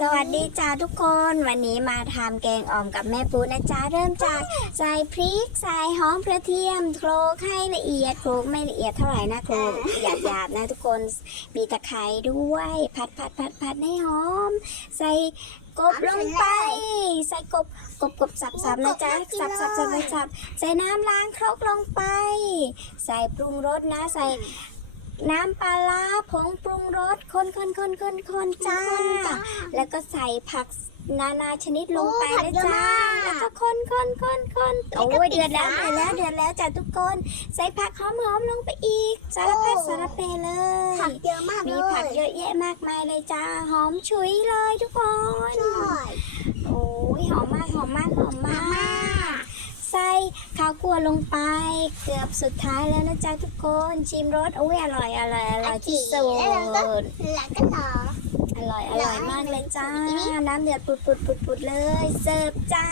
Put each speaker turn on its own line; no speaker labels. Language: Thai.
สวัสดีจ้าทุกคนวันนี้มาทำแกงอ่อมกับแม่ปูนะจ๊ะเริ่มจากใส่พริกใส่หอมกระเทียมโคลกให้ละเอียดโคลกไม่ละเอียดเท่าไหร่นะโคลกหยาบๆนะทุกคนมีตะไคร้ด้วย ผัดผัดผัดผัดให้หอม ใส่กบลงไป ใส่กบกบกบสับสับนะจ๊ะสับสับสับสับสับใส่น้ำล้างครกลงไป ใส่ปรุงรสนะใส่ น้ำปลาร้าผงปรุงรสคนคนคนคนคนจ้า แล้วก็ใส่ผักนานาชนิดลงไปโอ้ผันะกเยอะจ้า มากแล้วก็คนคนคนคนแล้วโอ้ก็ยปิดเดือดแล้วฝาเดือดแล้วเดือดแล้วจ้ะทุกคน ใส่ผักหอมๆลงไปอีกสารพัดโอ้ สารเพเลย
ผักเยอะมาก
มีเลยผักเยอะแยะมากมายเลยจ้า หอมฉุยเลยทุกคน ใช่ โอ้ยหอมมากหอมมากหอมมากใส่ข้าว คั่วลงไป เกือบสุดท้ายแล้วนะจ๊ะทุกคนชิมรสอุ้ยอร่อยอร่อยอร่อยที่สุดแล้วก็แล้วก็ต่ออร่อยอร่อยมากเลยจ้า น้ำเดือดปุดปุดปุดปุดเลย เสิร์ฟจ้า